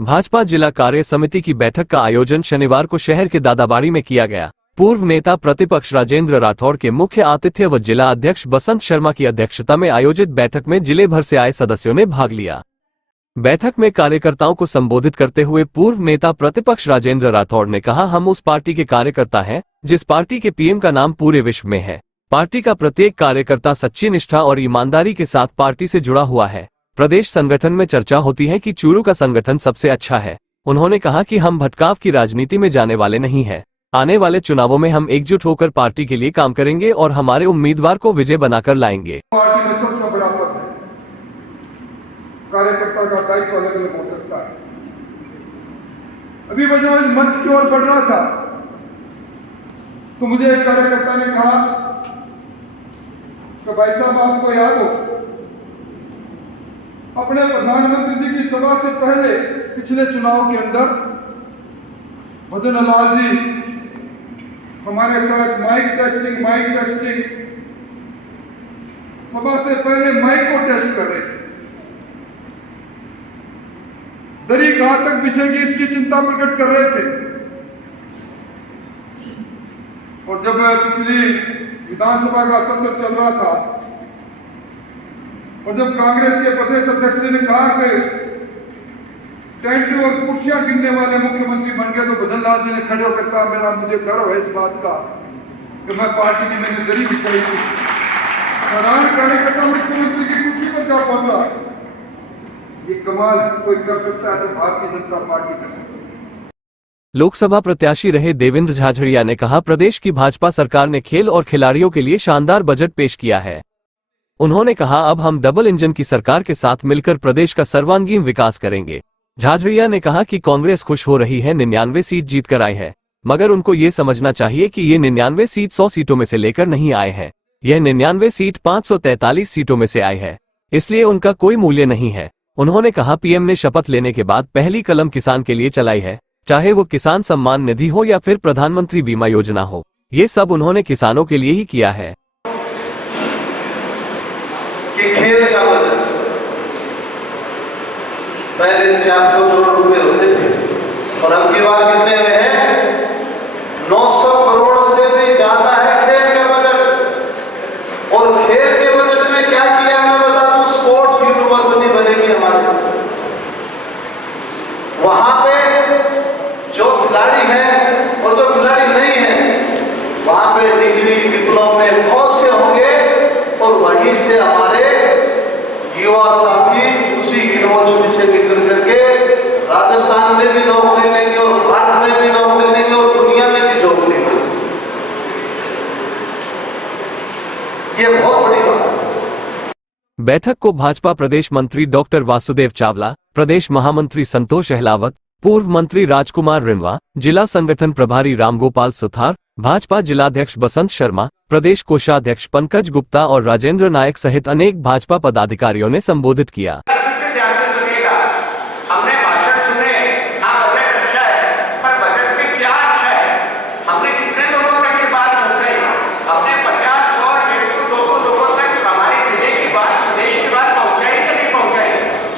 भाजपा जिला कार्य समिति की बैठक का आयोजन शनिवार को शहर के दादाबाड़ी में किया गया। पूर्व नेता प्रतिपक्ष राजेंद्र राठौड़ के मुख्य आतिथ्य व जिला अध्यक्ष बसंत शर्मा की अध्यक्षता में आयोजित बैठक में जिले भर से आए सदस्यों ने भाग लिया। बैठक में कार्यकर्ताओं को संबोधित करते हुए पूर्व नेता प्रतिपक्ष राजेंद्र राठौड़ ने कहा, हम उस पार्टी के कार्यकर्ता हैं जिस पार्टी के पीएम का नाम पूरे विश्व में है। पार्टी का प्रत्येक कार्यकर्ता सच्ची निष्ठा और ईमानदारी के साथ पार्टी से जुड़ा हुआ है। प्रदेश संगठन में चर्चा होती है कि चूरू का संगठन सबसे अच्छा है। उन्होंने कहा कि हम भटकाव की राजनीति में जाने वाले नहीं हैं। आने वाले चुनावों में हम एकजुट होकर पार्टी के लिए काम करेंगे और हमारे उम्मीदवार को विजय बनाकर लाएंगे। पार्टी में सबसे बड़ा पद है, कार्यकर्ता का दायित्व अलग अलग हो सकता है। अभी मैं जब मंच की ओर बढ़ रहा था तो मुझे एक कार्यकर्ता ने कहा कि भाई साहब, आपको याद हो अपने प्रधानमंत्री जी की सभा से पहले पिछले चुनाव के अंदर भजन लाल जी हमारे साथ माइक टेस्टिंग सभा से पहले माइक को टेस्ट कर रहे थे। दरी कहां तक बिछेगी इसकी चिंता प्रकट कर रहे थे। और जब पिछली विधानसभा का सत्र चल रहा था और जब कांग्रेस के प्रदेश अध्यक्ष ने कहा कि टेंट और कुर्सियां गिनने वाले मुख्यमंत्री बन गए, तो भजन लाल जी ने खड़े होकर कहा, मुझे गर्व है इस बात का कि मैं पार्टी की मैंने दरी बिछाई थी। साधारण कार्यकर्ता मुख्यमंत्री की कुर्सी पर जा पहुंचा। ये कमाल कोई कर सकता है तो भारतीय जनता पार्टी कर सकती है। लोकसभा प्रत्याशी रहे देवेंद्र झाझड़िया ने कहा, प्रदेश की भाजपा सरकार ने खेल और खिलाड़ियों के लिए शानदार बजट पेश किया है। उन्होंने कहा, अब हम डबल इंजन की सरकार के साथ मिलकर प्रदेश का सर्वांगीण विकास करेंगे। झाझड़िया ने कहा कि कांग्रेस खुश हो रही है, 99 सीट जीत कर आई है, मगर उनको ये समझना चाहिए कि ये 99 सीट 100 सीटों में से लेकर नहीं आए हैं। यह 99 सीट 543 सीटों में से आई है, इसलिए उनका कोई मूल्य नहीं है। उन्होंने कहा, पीएम ने शपथ लेने के बाद पहली कलम किसान के लिए चलाई है, चाहे वो किसान सम्मान निधि हो या फिर प्रधानमंत्री बीमा योजना हो, ये सब उन्होंने किसानों के लिए ही किया है। कि खेल का बजट पहले 400 करोड़ रुपए होते थे और अब की बार कितने में है? 900 करोड़ से भी ज्यादा है खेल का बजट। और खेल के बजट में क्या किया मैं बता दूं, स्पोर्ट्स यूनिवर्सिटी बनेगी हमारे। वहां पे जो खिलाड़ी हैं और जो खिलाड़ी नहीं हैं, वहां पे डिग्री डिप्लोमे बहुत से होंगे और वहीं से हमारे युवा साथी उसी यूनिवर्सिटी से निकल करके राजस्थान में भी नौकरी लेंगे और भारत में भी नौकरी लेंगे और दुनिया में भी जॉब लेंगे। ये बहुत बड़ी बात है। बैठक को भाजपा प्रदेश मंत्री डॉक्टर वासुदेव चावला, प्रदेश महामंत्री संतोष अहलावत, पूर्व मंत्री राजकुमार रिणवा, जिला संगठन प्रभारी रामगोपाल सुथार, भाजपा जिलाध्यक्ष बसंत शर्मा, प्रदेश कोषाध्यक्ष पंकज गुप्ता और राजेंद्र नायक सहित अनेक भाजपा पदाधिकारियों ने संबोधित किया। ध्यान से सुनिएगा, हमने भाषण सुने, हाँ बजट अच्छा है, पर बजट में क्या अच्छा है? हमने कितने लोगों तक ये बात पहुंचाई? हमने 50, 100, 150, 200 लोगों तक हमारे जिले की बात, देश की बात पहुंचाई कि नहीं पहुंचाई?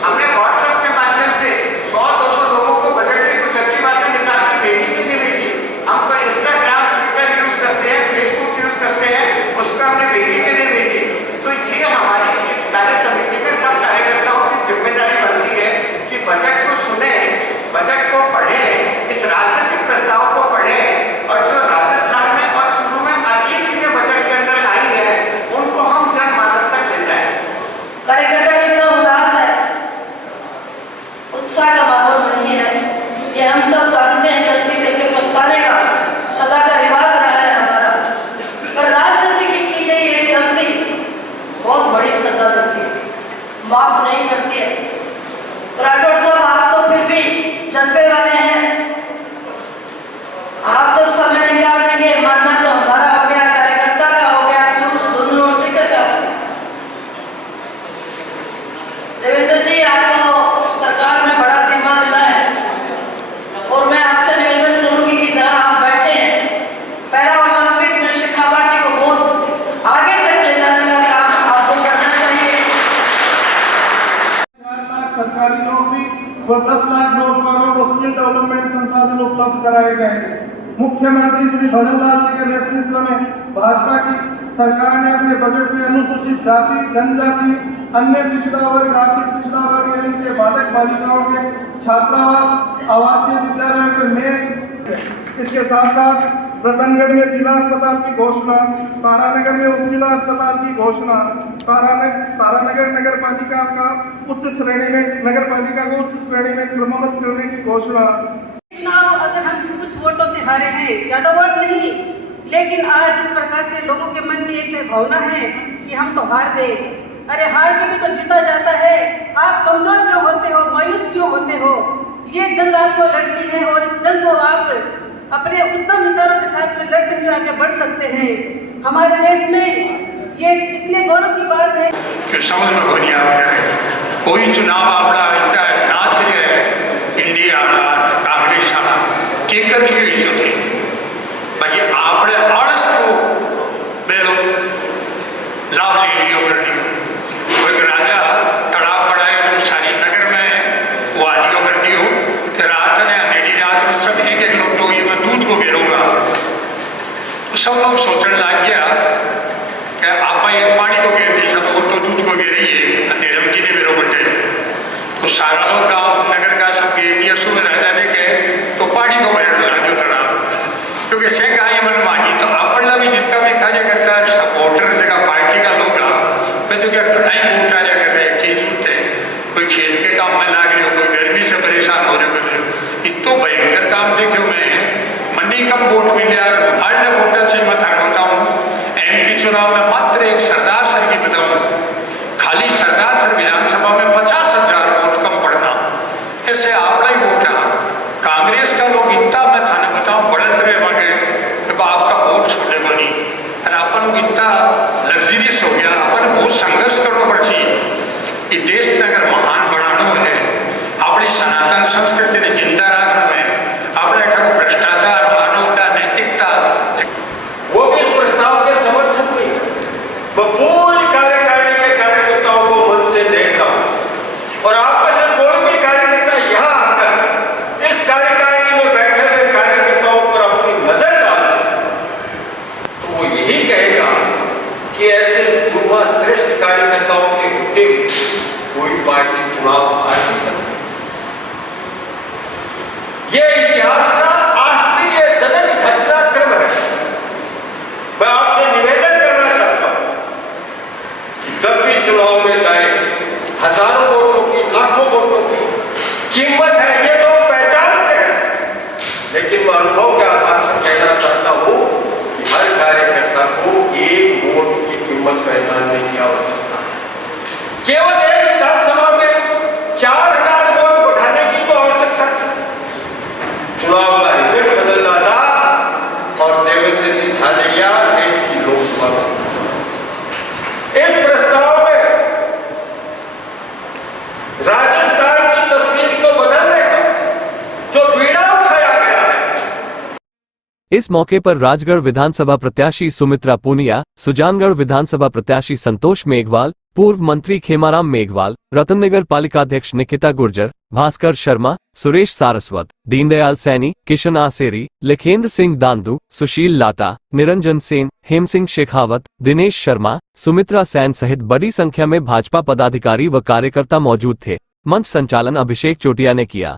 हमने व्हाट्सएप के माध्यम से 100, 200 लोगों को बजट की कुछ अच्छी बातें निकाल के भेजी कि नहीं भेजी? हम तो इंस्टाग्राम, ट्विटर यूज करते हैं, फेसबुक यूज करते हैं, उसको हमने भेजी कि नहीं भेजी? तो ये हमारी इस कार्य समिति में सब कार्यकर्ताओं की जिम्मेदारी बनती है कि बजट को सुने, बजट को पढ़े, इस राजनीतिक प्रस्ताव को पढ़े और जो राजस्थान में और चूरू में अच्छी चीजें बजट के अंदर आई है उनको हम जनमानस तक ले जाए। कार्यकर्ता कितना उदास है, उत्साह का माहौल नहीं है, ये हम सब जानते हैं। गलती करके पछताने का सदा का रिवाज रहा है हमारा, पर राजनीति की गई एक गलती बहुत बड़ी सजा देती है, माफ नहीं करती है। तो राठौड़ साहब, आप तो फिर भी जज्बे वाले हैं, आप तो समय निकाल देंगे। मानना तो हमारा हो गया, कार्यकर्ता का हो गया, चूरू धुंधलू और सिकर का। देवेंद्र जी, आपको सरकार में बड़ा जिम्मा मिला है और मैं आपसे निवेदन करूंगी कि जहां आप बैठे हैं स्किल डेवलपमेंट संसाधन उपलब्ध कराए गए। मुख्यमंत्री श्री भजनलाल जी के नेतृत्व में भाजपा की सरकार ने अपने बजट में अनुसूचित जाति, जनजाति, अन्य पिछड़ा वर्ग, आर्थिक पिछड़ा वर्ग एवं इनके बालक बालिकाओं के छात्रावास, आवासीय विद्यालयों के मेस, इसके साथ साथ रतनगढ़ में जिला अस्पताल की घोषणा, तारानगर में उप जिला अस्पताल की घोषणा, तारानगर नगर पालिका का उच्च श्रेणी में नगर पालिका को उच्च श्रेणी में क्रमोन्नत करने की घोषणा। चुनाव अगर हम कुछ वोटों से हारे हैं, ज्यादा वोट नहीं, लेकिन आज जिस प्रकार से लोगों के मन में एक भावना है कि हम तो हार गए, अरे हार के भी तो जीता जाता है। आप कमजोर क्यों होते हो, मायूस क्यों होते हो? ये जंग आपको लड़नी है और इस जंग को आप अपने उत्तम विचारों के साथ में लड़ते हुए आगे बढ़ सकते हैं। हमारे देश में ये कितने गौरव की बात है कि समझ में कोई आ रहा कोई चुनाव आपला इतना नाच है इंडिया कांग्रेस के कभी इशू थी बाकी आपने आड़स को बेलो लाभ ले लियो कर लियो। कोई राजा तड़ाव बढ़ाए तो सारी नगर में वो आदियो कर लियो कि रात ने अंधेरी रात में सब एक एक लोग टोई में दूध को गिरूंगा। तो सब लोग सोचने लग गया कि आप एक पानी को गिर दी सब तो दूध को गिर रही है अंधेरे में किने बेरो बटे। तो सारा लोग गाँव नगर का सब गिर दिया। सुबह राजा देखे तो पानी को गिरने लग तड़ाव क्योंकि सिंह आई मन मानी। तो अपना भी जितना भी कार्य करता है सपोर्टर जगह पार्टी का लोग तो क्या कढ़ाई वोट कार्य कर रहे चीज होते कोई खेल के काम में लाग रहे हो, कोई गर्मी से परेशान होने कर रहे हो। इतो भयंकर काम देखो मैं मन्नी कम वोट मिले यार हर वोटर से मैं थाना बताऊँ एम की चुनाव में मात्र एक सरदार सर की बताऊँ खाली सरदार सर विधानसभा में 50,000 वोट कम पड़ना ऐसे आपका ही वोट है। कांग्रेस का लोग इतना मैं थाना बताऊँ बढ़त रहे मांगे कि आपका वोट छोड़ेगा नहीं और अपन लोग इतना लग्जरियस हो गया। अपन बहुत संघर्ष करना पड़ती ये देश ने अगर महान बनाना है अपनी सनातन संस्कृति ने जिंदा रखना है अपने भ्रष्टाचार मानवता नैतिकता वो भी इस प्रस्ताव के समर्थन में वो पूरी कार्यकारिणी के कार्यकर्ताओं को मन से देख रहा हूं और आप में से कोई भी कार्यकर्ता यहाँ आकर इस कार्यकारिणी में बैठे हुए कार्यकर्ताओं पर अपनी नजर डाले तो वो यही कहेगा कि ऐसे युवा श्रेष्ठ कार्यकर्ताओं के होते हुए कोई पार्टी चुनाव हार नहीं सकती। ये इतिहास का आश्चर्यजनक घटनाक्रम है। मैं आपसे निवेदन करना चाहता हूं कि जब भी चुनाव में जाए हजारों वोटों की लाखों वोटों की कीमत है ये तो पहचानते हैं, लेकिन मैं अनुभव के आधार पर कहना चाहता हूं कि हर कार्यकर्ता को एक वोट की कीमत पहचानने की आवश्यकता है। केवल एक विधानसभा में 4,000 वोट बढ़ाने की तो आवश्यकता थी। चुनाव का रिजल्ट बदल जाता और देवेंद्र जी झाझड़िया देश की लोकसभा में इस प्रस्ताव में राजस्थान की तस्वीर को बदलने का जो बीड़ा उठाया गया है। इस मौके पर राजगढ़ विधानसभा प्रत्याशी सुमित्रा पूनिया, सुजानगढ़ विधानसभा प्रत्याशी संतोष मेघवाल, पूर्व मंत्री खेमाराम मेघवाल, रतननगर पालिकाध्यक्ष निकिता गुर्जर, भास्कर शर्मा, सुरेश सारस्वत, दीनदयाल सैनी, किशन आसेरी, लखेंद्र सिंह दांदू, सुशील लाटा, निरंजन सेन, हेम सिंह शेखावत, दिनेश शर्मा, सुमित्रा सैन सहित बड़ी संख्या में भाजपा पदाधिकारी व कार्यकर्ता मौजूद थे। मंच संचालन अभिषेक चोटिया ने किया।